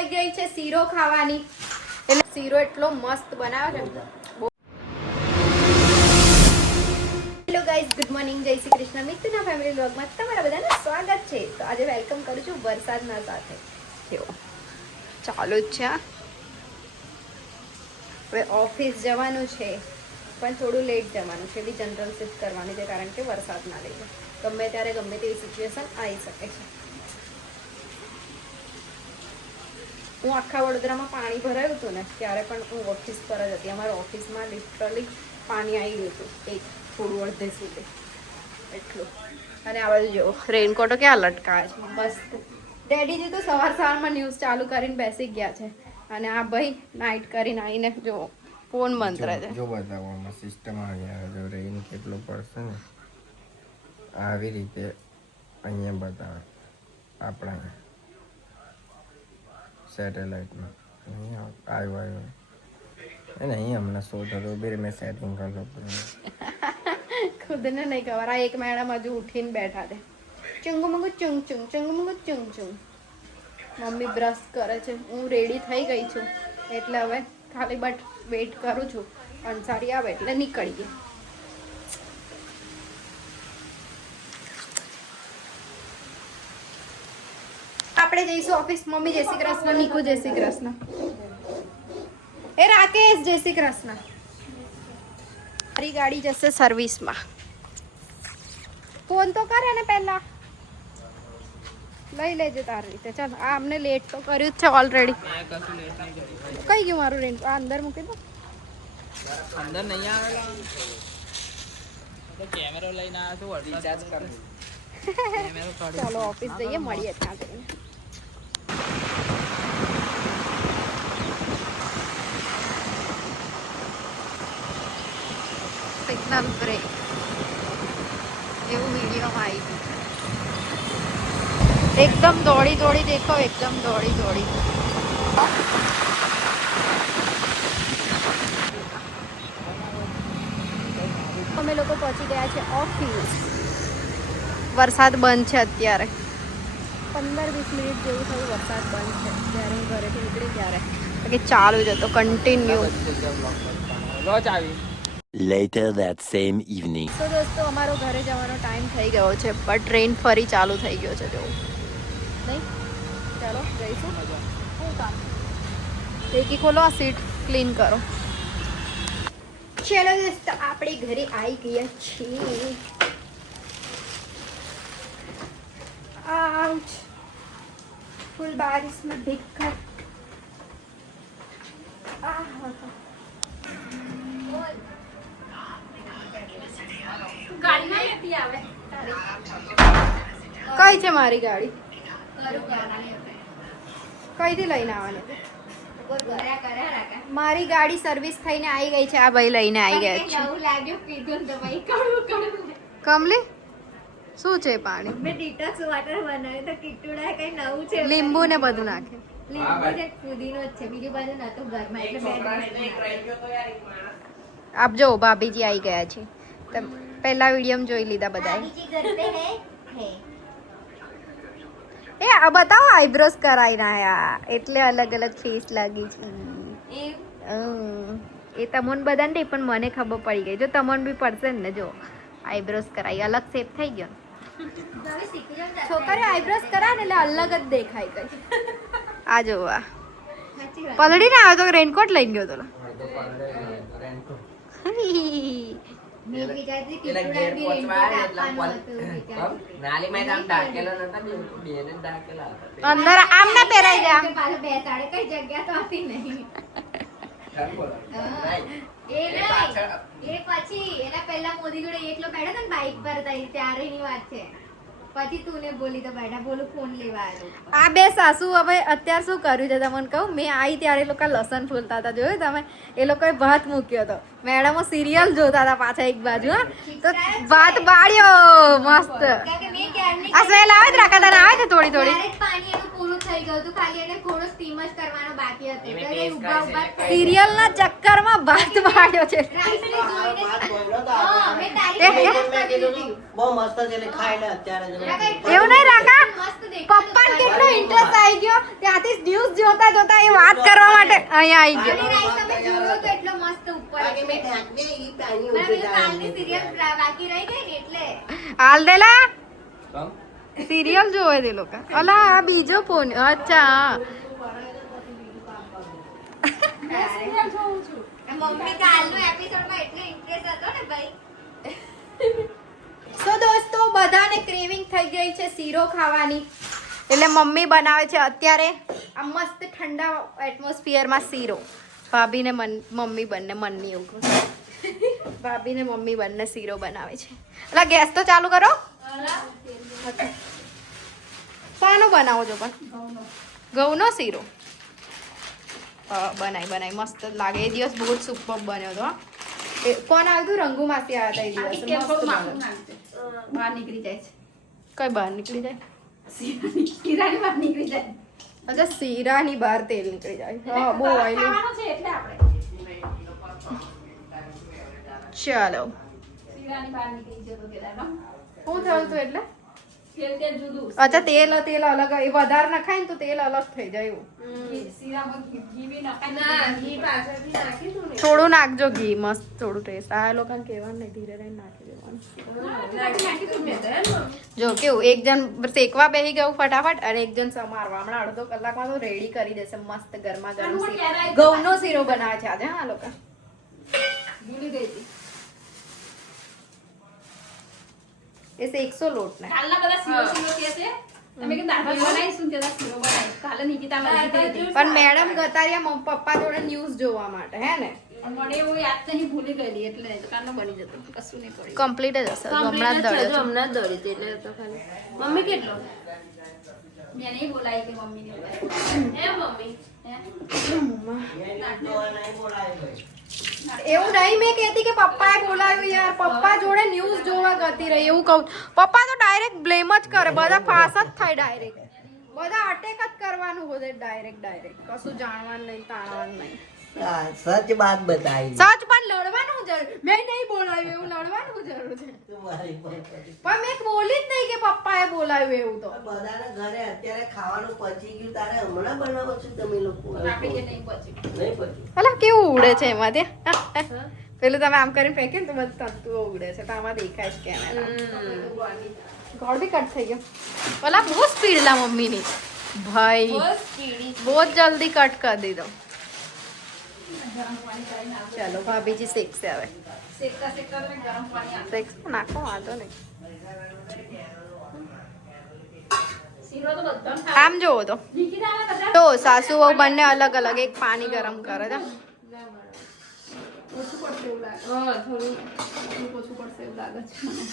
થઈ ગઈ છે શીરો ખાવાની. એટલે શીરો એટલો મસ્ત બનાવ્યો છે. હેલો ગાઈઝ, ગુડ મોર્નિંગ, જય શ્રી કૃષ્ણ. મિત્રના ફેમિલી વ્લોગમાં તમારા બધાનું સ્વાગત છે. તો આજે વેલકમ કરું છું વરસાદના સાથે. કેવો ચાલુ જ છે. હવે ઓફિસ જવાનું છે, પણ થોડું લેટ જવાનું છે. એવી જનરલ શિફ્ટ કરવાની છે, કારણ કે વરસાદ ના લઈને ગમે ત્યારે ગમે તેવી સિચ્યુએશન આવી શકે છે. હું આખા વડોદરામાં પાણી ભરાયું હતું ને, ત્યારે પણ હું ઓફિસ પર જ હતી. અમારા ઓફિસમાં લિટરલી પાણી આવી ગયું હતું, એક થોડું અડધે સુધી એટલું. અને આ બાજુ જો રેનકોટો ક્યાં લટકાવે છે મસ્ત. ડેડીજી તો સવારમાં ન્યૂઝ ચાલુ કરીને બેસી ગયા છે, અને આ ભાઈ નાઇટ કરીને આવીને જો ફોન મંત્ર છે. જો બતાવવામાં સિસ્ટમ આવી આવે, જો રેઇન કેટલો પડશે ને આવી રીતે અહીંયા બતાવે આપણા સેટેલાઇટમાં. આવ્યો એને અહીં હમણાં શું થતું બે મેં સેટિંગ કરતો ખુદને નહીં ખબર. આ એક મેડમ હજુ ઉઠીને બેઠા છે. ચુંગુ મુંગુ ચુંગ ચુંગ ચુંગુ મુંગુ ચુંગ ચુંગ. મમ્મી બ્રશ કરે છે. હું રેડી થઈ ગઈ છું, એટલે હવે ખાલી બટ વેઇટ કરું છું અંસારી આવે એટલે નીકળીએ. આપણે જઈશું ઓફિસ. મમ્મી જય શ્રી કૃષ્ણ, નીકુ જય શ્રી કૃષ્ણ, એ રાકેશ જય શ્રી કૃષ્ણ. મારી ગાડી જશે સર્વિસમાં. ફોન તો કરે ને પહેલા, લઈ લેજે તારી રીતે. ચાલ, આ અમને લેટ તો કર્યું જ છે ઓલરેડી. કઈ ગયું મારું રેન્ટ? આ અંદર મૂકી દો. અંદર નહીં આવેલા તો કેમેરો લઈને આવ્યો તો રિચાર્જ કર. ચાલો ઓફિસ જઈએ, મળીએ ત્યાં જઈને. સિગ્નલ બ્રેક એવું વિડીયોમાં આવી ગયું. એકદમ દોડી દોડી દેખો, એકદમ દોડી દોડી. અમે લોકો પહોંચી ગયા છે ઓફિસ. વરસાદ બંધ છે અત્યારે. 15-20 મિનિટ જેવું થયું વરસાદ બંધ છે. જ્યારે હું ઘરેથી નીકળી ત્યારે કે ચાલુ જ હતો કન્ટિન્યુ. રોજ આવી Later that same evening. તો દોસ્તો, અમારો ઘરે જવાનો ટાઈમ થઈ ગયો છે, પણ ટ્રેન ફરી ચાલુ થઈ ગયો છે. જો નહીં, ચાલો જઈશું. શું કામ? દેખી ખોલો, આ સીટ ક્લીન કરો. ચલો દોસ્તો, આપણે ઘરે આવી ગયા છીએ. આઉચ, ફૂલ બારિશ में भीगकर. કઈ છે મારી ગાડી? કઈથી લઈને આવવાની? મારી ગાડી સર્વિસ થઈને આવી ગઈ છે. આ ભાઈ લઈને આવી ગયા છે. કમલી, શું છે પાણી? મેં ડિટોક્સ વોટર બનાવ્યું તો કિટુડા કઈ નવું છે. લીંબુ ને બધું નાખે. લીંબુ છે, પુદીનો જ છે, બીજું બધું નતું ઘરમાં, એટલે બે આપ જો ભાભીજી આવી ગયા છે. પહેલા વિડીયો જોઈ લીધા બધા. એ આ બતાવો, આઈબ્રોઝ કરાવીને આયા એટલે અલગ અલગ ફેસ લાગી છે. એ તમને બધાને નહીં, પણ મને ખબર પડી ગઈ. જો તમને બી પડશે ને, જો આઈબ્રોઝ કરાવી અલગ શેપ થઈ ગયો. છોકરી આઈબ્રોઝ કરાવે ને એટલે અલગ જ દેખાય ગઈ. આ જોવા પલડીને આવ્યો તો રેનકોટ લઈને ગયો તો. અંદર આમ ના પહેરાઈ ગયા. બેસાડે કઈ જગ્યા તો હતી નહીં. એ પછી એના પહેલા મોદી જોડે એકલો બેઠો હતો ને બાઇક પર, ત્યારેની વાત છે. પછી તું ને બોલી તો બેઠા, બોલું ફોન લેવા આવ્યો. આ બે સાસુ હવે અત્યારે શું કર્યું છે તમને કહું. મેં આવી ત્યારે એ લોકો લસણ ફૂલતા હતા, જોયું તમે? એ લોકોએ ભાત મૂક્યો હતો. મેડમો સિરિયલ જોતા હતા પાછા એક બાજુ. હા, તો ભાત બાળ્યો મસ્ત. આ સ્મેલ આવે જ, રાકાદાર આવે છે થોડી થોડી. પાણી એનું પૂરું થઈ ગયું હતું, ખાલી એને થોડો સ્ટીમ જ કરવાનો બાકી હતો. એમે એટલે taste ઊભા કરી છે ઊભા એટલે થઈ સિરિયલ ના ચક્કરમાં ભાત વાળ્યો છે. રાઈસને જોઈને ભાત બોલ્યો તો હા, આપણે. મેં તારી એ, taste મેં કરી કીધું લીધી. બહુ મસ્ત છે એટલે ખાઈ લે અત્યારે જ. એવું નહીં રાખા? મસ્ત દેખાતું પપ્પાને હતું. કેટલો ઇન્ટરેસ્ટ આવી ગયો ત્યાંથી ન્યૂઝ જોતા જોતા એ વાત કરવા માટે અહીંયા આવી ગયો. ખાલી રાઈસ તમે જોયો તો એટલો મસ્ત ઉપર બાકી મેં એટલે. ઠાક દે, ઈ પાણી મેં ઊંચી પેલું જાય. કાલની સિરિયલ બાકી રહી ગઈ ને એટલે. હાલ દેલા કમ સિરિયલ જોવે તે લોકો. અલા આ બીજો ફોન. અચ્છા મમ્મી કાલનો એપિસોડમાં એટલો ઇન્ટરેસ્ટ હતો ને ભાઈ. સો દોસ્તો બધાને ક્રેવિંગ થઈ ગઈ છે શીરો ખાવાની, એટલે મમ્મી બનાવે છે અત્યારે આ મસ્ત ઠંડા એટમોસ્ફિયરમાં શીરો. ભાભી ને મમ્મી બંને મનની એવું ભાભી ને મમ્મી બંને શીરો બનાવે છે. એટલે ગેસ તો ચાલુ કરો. શાનો બનાવો છો પણ? ઘઉંનો શીરો. બનાય મસ્ત જ લાગે. એ દિવસ બહુ જ સુપર બન્યો હતો. એ કોણ આવ્યું હતું? રંગુ માસી આવ્યા હતા એ દિવસ. બહાર નીકળી જાય છે. કઈ બહાર નીકળી જાય? કિરાની બહાર નીકળી જાય. અચ્છા શીરાની બહાર તેલ નીકળી જાય. હા બહુ ઓઇલી. ખાવાનું છે એટલે આપણે ચાલો કિરાની બહાર નીકળી જતો કેદારનો. શું થયું હતું એટલે? તેલ જુદું. અચ્છા તેલ અલગ. એ વધારે નખાય ને તો તેલ અલગ થઈ જાય એવું. શીરામાં ઘી બી નખાય. ના, ઘી પાછળથી નાખી દઉં ને. થોડું નાખજો ઘી, મસ્ત થોડું ટેસ્ટ. આ લોકોને કહેવાનું નહીં, ધીરે રહીને નાખી દેવાનું. નાખી દઉં મેં તો, એમ. જો કેવું એક જણ શેકવા બેસી ગયું ફટાફટ અને એક જણ સમારવા. હમણાં અડધો કલાકમાં તો રેડી કરી દેશે મસ્ત ગરમા ગરમ શીરો. ઘઉંનો શીરો બનાવે છે આજે હા લોકો. ભૂલી ગઈ હતી. એ શેકસો લોટ ને. કાલના બધા શીરો શીરો કહે છે. તમે કે દાળ ભાત બનાવીશું ને ત્યારે શીરો બનાવીશ. કાલે નિકિતા મને કીધી હતી. પણ મેડમ ગતાર્યા પપ્પા જોડે ન્યૂઝ જોવા માટે હે ને. પણ મને એવું યાદ નહીં, ભૂલી ગયેલી એટલે કાલનો બની જતો. કશું નહીં પડ્યું. કમ્પ્લીટ જ હશે હમણાં જ દળ્યો છે. હમણાં જ દળી હતી એટલે તો ખાલી. મમ્મી કેટલો? મેં નહીં બોલાવી કે મમ્મીને બોલાવી. હે મમ્મી? હે? તો નહીં બોલાય ભાઈ. એવું નહીં મેં કહેતી કે પપ્પાએ બોલાવ્યું યાર. પપ્પા જોડે ન્યૂઝ જોવા ગતી રહી એવું કહું. પપ્પા તો ડાયરેક્ટ બ્લેમ જ કરે. બધા પાસ જ થાય ડાયરેક્ટ. બધા અટેક જ કરવાનું હોય ડાયરેક્ટ. કશું જાણવાનું નહીં, તાણવાનું નહીં. હા, સચ બાત બતાવી. સચ પણ લડવાનું જરૂર. મેં નહીં બોલાવ્યું એવું લડવાનું જરૂર છે. તમારી પણ પછી. પણ મેં બોલી જ નહીં કે પપ્પાએ બોલાવ્યું એવું તો. બધાના ઘરે અત્યારે ખાવાનું પચી ગયું, તારે હમણાં બનાવો છો તમે લોકો? આપણે કે નહીં પછી. નહીં પચ્યું. અલા કેવું ઉડે છે એમાંથી. પેલું તમે આમ કરીને ફેંકે ને તો બધું તંતુઓ ઉડે છે. તો આમાં દેખાય છે કેમેરા. ગોળ બી કટ થઈ ગયો. ઓલા બહુ સ્પીડ લા મમ્મીની ભાઈ. બહુ જ જલ્દી કટ કરી દીધો. ચાલો ભાભીજી શેકશે હવે. શેકતા શેકતા તમે ગરમ પાણી આપો. શેકશે નાખો વાંધો નહીં. શીરો તો બધાને ખાવા. આમ જોવો તો નિકિતાને બધા તો સાસુ વહુ બંને અલગ અલગ. એક પાણી ગરમ કરે છે. ઓછું પડશે એવું લાગે. થોડું ઓછું પડશે એવું લાગે છે મને.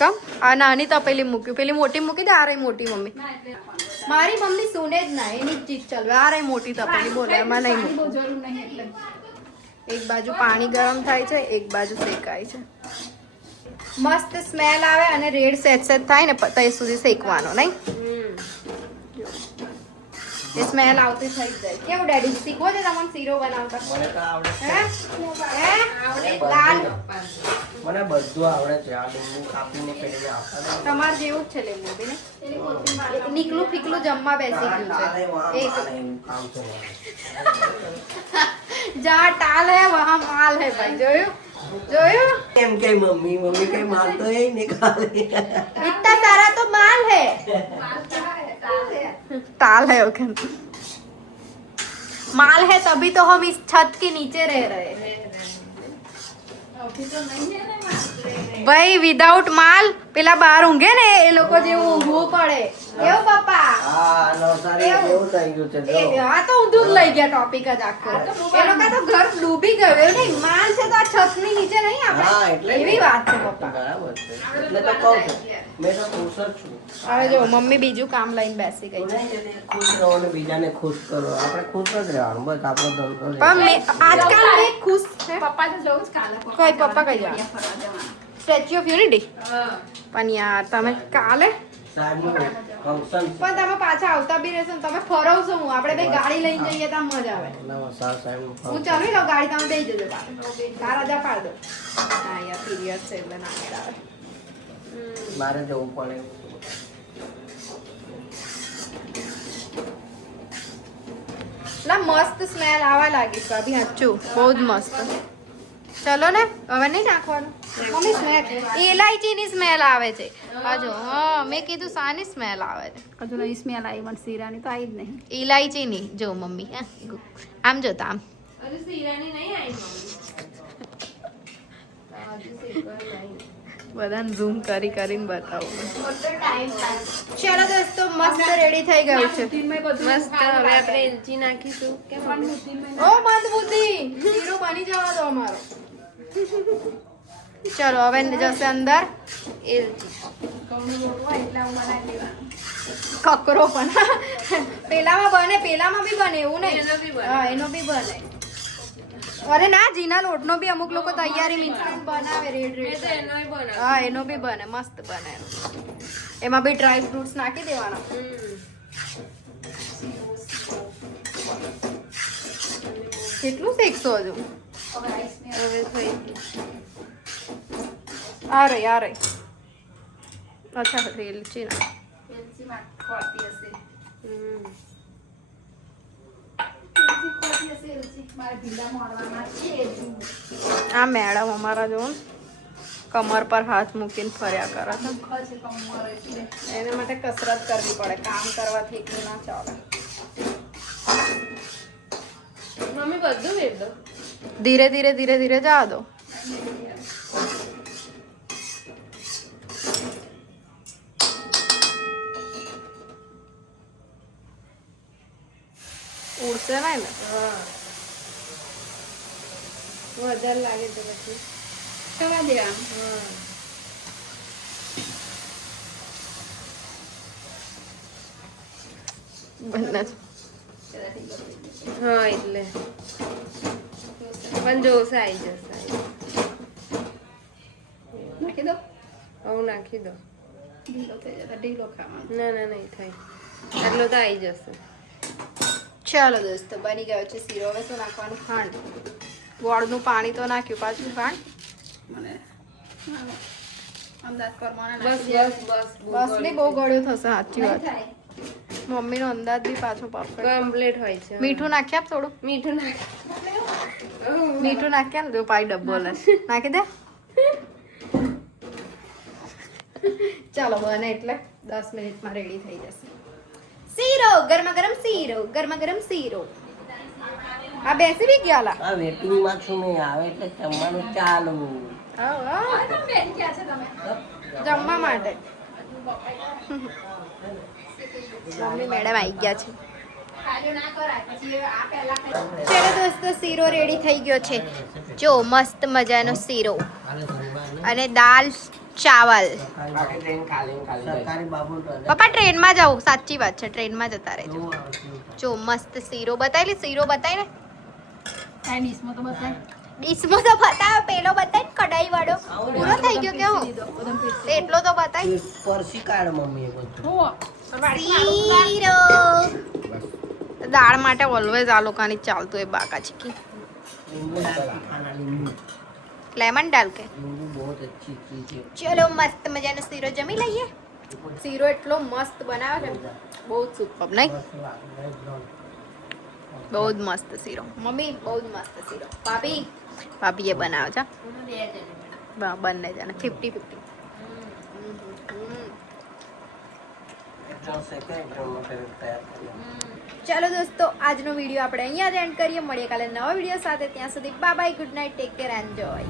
કમ આ નાની તપેલી મૂક્યું. પેલી મોટી મૂકી દે. આ રહી મોટી મમ્મી. ના એટલે નાખવાનું. મારી મમ્મી સુને જ ના. એની જ ચીજ ચાલવે. આ રહી મોટી તપેલી બોલે એમાં નહીં પાણી મૂકવું. બહુ જરૂર નહીં એટલે. એક બાજુ પાણી ગરમ થાય છે, એક બાજુ શેકાય છે. મસ્ત સ્મેલ આવે અને રેડ સેટ થાય ને ત્યાં સુધી શેકવાનો નહીં. એ સ્મેલ આવતી થઈ જ જાય. કેવું ડેડી શીખવો છે તમને શીરો બનાવતા? મને તો આવડે છે. હે? હે? લાલ મને બધું આવડે છે. આ લીંબુ કાપીને પેલીને આપતા હતા. તમારે જેવું જ છે લીંબુ બી ને. નીકલું ફીકલું જમવા બેસી ગયું તારે વહાં છે. મારે એવું કામ છે મારે. જहाँ टाल है वहाँ माल है भाई. જોયું એમ કે મમ્મી કઈ માનતો એ નિકાલે. इतना सारा तो माल है. ताल है ओके. माल है तभी तो हम इस छत के नीचे रह रहे हैं ભાઈ. વિધાઉટ માલ પેલા બહાર ઊંઘે ને એ લોકો જેવું ઊંઘવું પડે. એવું પપ્પા. હા, નવસારી એવું થઈ ગયું છે જો. હા તો ઊંધું જ લઈ ગયા ટોપિક જ આખો. એ લોકો તો ઘર ડૂબી ગયું. એવું નહીં માલ છે તો આ છત ની નીચે નહીં હા, આપણે. એટલે એવી વાત છે પપ્પા. બરાબર છે. એટલે તો કહું છું મેં તો ખુશ જ છું. હવે જો મમ્મી બીજું કામ લઈને બેસી ગઈ છે. ખુશ રહો ને બીજાને ખુશ કરો. આપણે ખુશ જ રહેવાનું બસ. આપણો ધંધો છે. પણ આજકાલ મેં ખુશ છે. પપ્પા તો જવું જ કાલે. કઈ પપ્પા કઈ જવાના? ફરવા જવાના. Statue of unity. પણ યાર તમે કાલે સાહેબનું ફંક્શન પણ તમે પાછા આવતા બી રહેશો ને તમે ફરવશો હું આપણે બે ગાડી લઈને જઈએ તો મજા આવે હું ચાલી લઉં ગાડી તમે દઈ જજો બાર રજા પાડ દો હા યાર પીરિયડ છે એટલે ના મેળ આવે મારે જવું પડે લા મસ્ત સ્મેલ આવવા લાગી છે અભી હચ્ચું બહુ જ મસ્ત ચલો ને હવે નહીં નાખવાનું મમ્મી સ્મેલ ઇલાયચીની સ્મેલ આવે છે હજુ હા મેં કીધું સાની સ્મેલ આવે છે હજુ નહીં સ્મેલ આવી પણ શીરાની તો આવી જ નહીં. ઇલાયચીની જો મમ્મી આમ જોતા આમ બધાને ઝૂમ કરી કરીને બતાવું ચાલો દોસ્તો મસ્ત રેડી થઈ ગયું છે મસ્ત હવે આપણે એલચી નાખીશું ઓ મંદ બુદ્ધિ શીરો બની જવા દો અમારો ચલો હવે જશે અંદર એલચી કકરો પણ પેલામાં બને પેલામાં બી બને એવું નહીં હા એનો બી બને અરે ના જીના લોટનો બી અમુક લોકો તૈયારી મિક્સ બનાવે રેડ રેડ હા એનો બી બને મસ્ત બને એમાં બી ડ્રાય ફ્રૂટ્સ નાખી દેવાના કેટલું શેકશો હજુ હવે થઈ ગયું આ રહી અચ્છા એલચી ના એલચીમાં ખોટી હશે. મારે ભીંડા મોડવાના છે હજુ. આ મેડમ અમારા જો કમર પર હાથ મૂકીને ફર્યા કરે છે દુઃખ છે કમર એટલે. એના માટે કસરત કરવી પડે કામ કરવાથી એટલું ના ચાલે મમ્મી બધું વેર દો ધીરે ધીરે ધીરે ધીરે જવા દો ઉડશે નહીં ને વધારે લાગે તો પછી થવા દે આમ. બંને જ. હા એટલે પણ જોશે આવી જશે નાખી દો. હું નાખી દો ઢીલો થઈ જતા ઢીલો ખાવાનું. ના ના નહીં થાય આટલો તો આવી જશે ચાલો દોસ્તો બની ગયો છે શીરો હવે શું નાખવાનું ખાંડ ગોળનું પાણી તો નાખ્યું પાછું ખાંડ મને અંદાજ કરવાનો બસ નાખી બસ બસ બસ નહીં બહુ ગળ્યો થશે સાચી નહીં વાત થાય. મમ્મીનો અંદાજ બી પાછો પરફેક્ટ કમ્પ્લીટ હોય છે મીઠું નાખી આપ થોડું મીઠું નાખ મીઠું નાખી આપ જો પાઈ ડબ્બો લે નાખી દે ચાલો બને એટલે 10 મિનિટમાં રેડી થઈ જશે શીરો ગરમા ગરમ શીરો ગરમા ગરમ શીરો આ બેસી બી ગયા લા આ વેટિંગમાં છું મેં આવે એટલે જમવાનું ચાલુ આવ, આવ. તમે બેન ક્યાં છે તમે? જમવા માટે મમ્મી મેડમ આવી ગયા છે કાજો ના કરાય પછી આ પહેલા ખાઈ. ચલો દોસ્તો શીરો રેડી થઈ ગયો છે જો મસ્ત મજાનો શીરો અને દાલ ચાવલ સરકારી બાબુ પપ્પા ટ્રેનમાં જાઓ સાચી વાત છે ટ્રેનમાં જતા રહેજો જો મસ્ત શીરો બતાવી શીરો બતાવી ને કાંઈ ડીશમાં તો બતાય. ડીશમાં તો બતાવે પેલો બતાવી ને કઢાઈ વાળો પૂરો થઈ ગયો કેવો બદામ પીસ. એટલો તો બતાવી પરસી કાઢ મમ્મી એ બધું જુઓ. શીરો દાળ માટે ઓલવેઝ આ લોકોની ચાલતું હોય બાકા ચીકી नींबू डाल के खाना नींबू લેમન ડાલ કે नींबू बहुत अच्छी चीज है ચલો મસ્ત મજાનો શીરો જમી લઈએ શીરો એટલો મસ્ત બનાવે છે બહુ જ સુપર નહીં બહુ જ મસ્ત શીરો મમ્મી બહુ જ મસ્ત શીરો ભાભીએ બનાવે છે બંને જણા 50-50 ચાલો દોસ્તો આજનો વિડીયો આપણે અહીંયા જ એન્ડ કરીએ મળીએ કાલે નવા વિડીયો સાથે ત્યાં સુધી bye bye good night take care enjoy